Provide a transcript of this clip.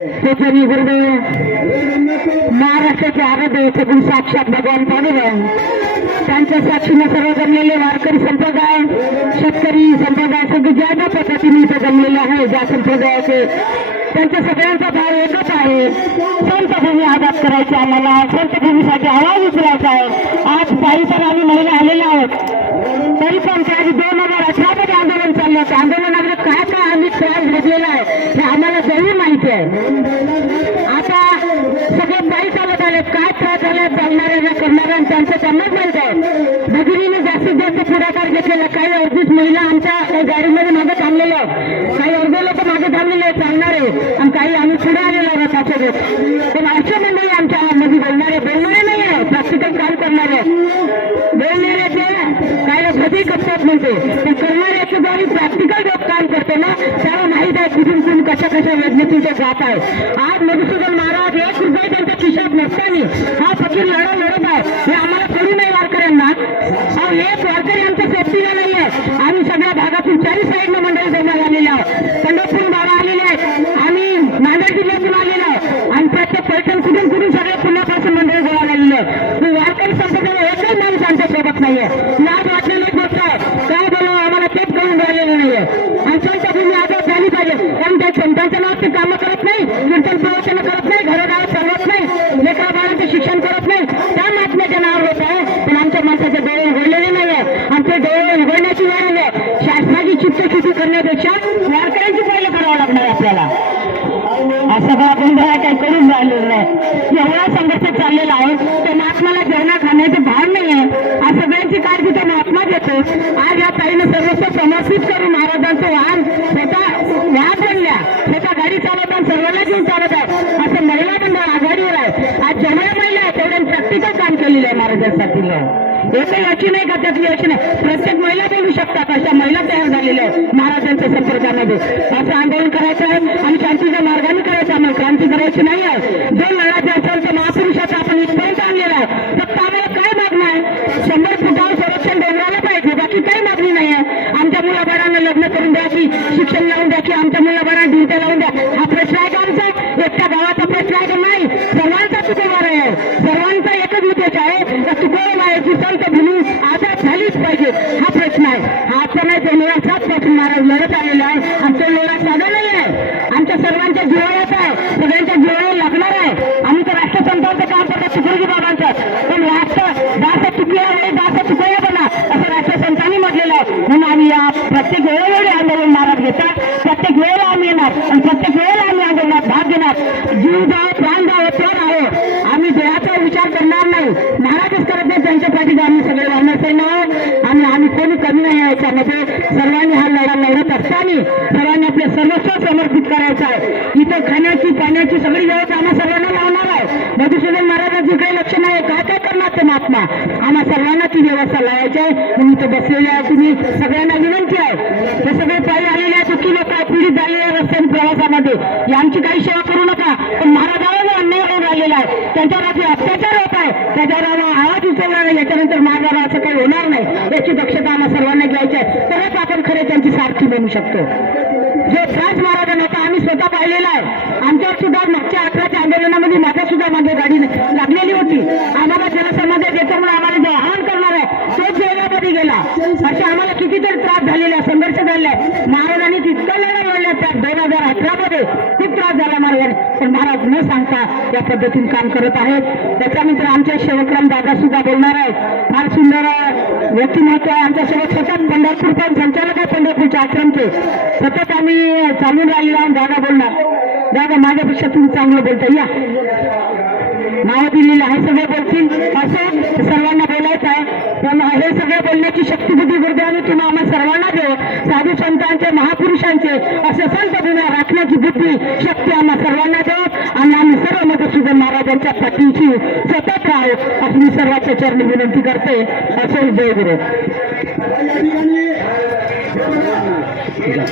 त्याच्यानी गुरुदेव महाराष्ट्राचे आराध्य सगुण साक्षात भगवान पांडुरंग त्यांच्या साक्षीने सर्व जमलेले वारकरी संप्रदाय शेतकरी संप्रदाय सगळे ज्या ज्या पद्धतीने इथे जमलेले आहे ज्या संप्रदायाचे त्यांच्या सगळ्यांचा भाव एकच आहे. संत भूमी आबाद करायची आम्हाला संत भूमीसाठी आवाज उचलायचा आहे. आज पायी तर आम्ही महिला आलेल्या आहोत तरी पण त्याआधी 2018 मध्ये आंदोलन चाललं होतं. आंदोलनामध्ये काय काय आम्ही त्रास भोगलेला आहे हे आम्हाला जरूर माहिती आहे. आता सगळे पायी चालत आले काय त्रास झाला चालणाऱ्या करणाऱ्या त्यांचं त्यांनाच माहित आहे. भगिनीने जास्तीत जास्त पुढाकार घेतलेला काही अर्धीच महिला आमच्या गाडीमध्ये मागे थांबलेले आहेत. काही अर्धे लोक मागे थांबलेले चालणारे आणि काही आम्ही पुढे आलेलो आहोत त्यासोबत. पण अशा मंडळी आमच्या मध्ये बोलणारे नाही आहे प्रॅक्टिकल काम करणारे बोलणारे ते काय कधी करतात म्हणते पण करणाऱ्याचं जो आम्ही प्रॅक्टिकल जो काम करतो ना त्याला माहीत आहे कुठून कुठून कशा कशा योजनेतून ते जात आहे. आज मधुसूदन महाराज 1 रुपये त्यांच्या खिशात नसताना हा फकीर लढत आहे हे आम्हाला कळू नाही वारकऱ्यांना. एक वारकरी आमच्या सेफ्टीला नाही आहे. आम्ही सगळ्या भागातून 4 साईडनं मंडळी जमा झालेले आहोत. पंढरपूर बाबा आलेले आहेत आम्ही नांदेड जिल्ह्यातून आलेलो आहोत आणि प्रत्येक पैठण कुठून सगळे पुण्यापासून मंडळी गोळा झालेले आहे. वारकरी संप्रदाय एकही माणूस आमच्या सोबत नाहीये. लाज वाटलेली एक गोष्ट आहे काय बोलावं आम्हाला तेच कळून राहिलेलं नाहीये. आणि संत भूमी आबाद झाली पाहिजे कारण त्या संतांच्या नावात ते कामं करत नाही कीर्तन प्रवचन करत नाही घरोघरात चालवत नाही लेकरा बाळांचं शिक्षण करत नाही त्या महात्म्याच्या नावावर होत आहे. पण आमच्या माणसाचे डोळे उघडलेले नाही आहे. आमचे डोळे उघडण्याची वेळ आहे. शासनाची चित्तशुद्धी करण्यापेक्षा वारकऱ्यांची पहिले करावं लागणार आपल्याला. असं सगळा गोंधळ काही करून राहिलेलं नाही. एवढा संघर्ष चाललेला आहे त्या महात्माला जेवणा खाण्याचे भान नाही आहे. आज सगळ्यांची काळजी त्या महात्मा घेतो. आज या ताईनं सर्वस्व समर्पित करून महाराजांचं वाहन स्वतः बनल्या स्वतः गाडी चालवतात सर्वांना घेऊन चालत आहे. असं महिला मंडळ आघाडीवर आहे. आज जेवढ्या महिला आहेत तेवढ्या प्रॅक्टिकल काम केलेलं आहे महाराजांसाठी. एकही अशी नाही का त्यातली अशी नाही प्रत्येक महिला बोलू शकतात अशा महिला तयार झालेल्या आहेत महाराजांच्या संपर्कामध्ये. असं आंदोलन करायचं आहे आणि शांतीच्या मार्गाने करायचं आम्हाला क्रांती करायची नाही आहे. जो लढाचे असेल तर महापुरुषाचा आपण इथपर्यंत आणलेला आहे. फक्त आम्हाला काय मागणं आहे 100 फुटावर संरक्षण डोंगराला पाहिजे बाकी काही मागणी नाही आहे. आमच्या मुलाबाळांना लग्न करून द्या की शिक्षण लावून द्या की आमच्या मुलाबाळांना ड्युट्या लावून द्या हा प्रश्न आहे का आमचा. एकट्या गावाचा प्रश्न आहे का नाही सर्वांचा तुकोबार आहे. सर्वांचा एकच उद्देश आहे त्या तुकोबाराची संत भूमी आजाद झालीच पाहिजे हा प्रश्न आहे. हा आजचा नाही 2007 पासून महाराज लढत आलेला आहे. आमचा लढा साधा नाही आहे. आमच्या सर्वांच्या जिव्हाळ्याचा आहे सगळ्यांच्या जिव्हाळ्याला लागणार आहे. आम्ही तर राष्ट्रसंतांचं काम करतो तुकडोजी बाबांचं पण दास तुकया बना असं राष्ट्रसंतांनी म्हटलेलं आहे. म्हणून आम्ही या प्रत्येक वेळोवेळी आंदोलन महाराज घेतात. प्रत्येक वेळेला आम्ही येणार आणि प्रत्येक वेळेला आम्ही आंदोलनात भाग घेणार. जीव जाओ प्राण जाओ तर आहे. आम्ही देहाचा विचार करणार नाही. महाराजच करत नाही त्यांच्या पाठीत आम्ही सगळे वाहनाचे नाव आणि आम्ही कोणी कमी नाही आहे. याच्यामध्ये सर्वांनी हा लढा लढत असताना सर्वांनी आपले सर्वस्व समर्पित करायचं आहे. इथं खाण्याची पाण्याची सगळी व्यवस्था आम्हा सर्वांना लावणार आहे. मधुसूदन महाराजांचं काही लक्ष नाही काय काय करणार ते महात्मा आम्हा सर्वांना ती व्यवस्था लावायची आहे. म्हणून इथं बसलेले आहे तुम्ही सगळ्यांना विनंती आहे हे सगळे पायी आलेले आहेत दुःखी लोक पीडित झालेले रस्त्याने प्रवासामध्ये यांची काही सेवा करू नका. पण महाराजांना अन्याय होऊन राहिलेला आहे त्यांच्यावर अत्याचार होत आहे त्याच्यावर आवाज उचलला नाही. याच्यानंतर महाराजांना असं काही होणार नाही याची दक्षता आम्हाला सर्वांना घ्यायची आहे. तरच आपण खरे त्यांची सारखी बनू शकतो. जो त्रास महाराजांना होता आम्ही स्वतः पाहिलेला आहे. आमच्यावर सुद्धा मागच्या 11च्या आंदोलनामध्ये माझ्या सुद्धा मागे गाडी लागलेली होती. आम्हाला जनसमाज याच्यामुळे आम्हाला जो आवाहन करणार आहे तोच जैलामध्ये गेला. असे आम्हाला कितीतरी त्रास झालेला संघर्ष झालेला आहे. महाराजांनी तितकं लढा लढल्या त्या 2018 मध्ये खूप त्रास झाला महाराजांनी पण महाराज न सांगता या पद्धतीने काम करत आहेत. त्याच्यानंतर आमचे सेवकराम दादा सुद्धा बोलणार आहेत. फार सुंदर व्यक्तिमत्व आहे आमच्यासोबत. सतत पंढरपूर पण संचालक आहे पंढरपूरच्या आश्रमचे सतत आम्ही चालून राहिलेला आहोत. दादा बोलणार दादा माझ्यापेक्षा तुम्ही चांगलं बोलता या नाव दिलेलं आहे सगळे बोलतील असं सर्वांना बोलायचं आहे. पण हे सगळे बोलण्याची शक्तीबुद्धी गुरुदेवाने तुम्ही आम्हाला सर्वांना देव साधू संतांचे महापुरुषांचे असे संत गुन्हा राखण्याची बुद्धी शक्ती आम्हाला सर्वांना देव आणि आम्ही सर्व मधुसूदन महाराजांच्या पाठीशी सतत राहू अशी मी सर्वांच्या चरणी विनंती करते. असे जय गुरु.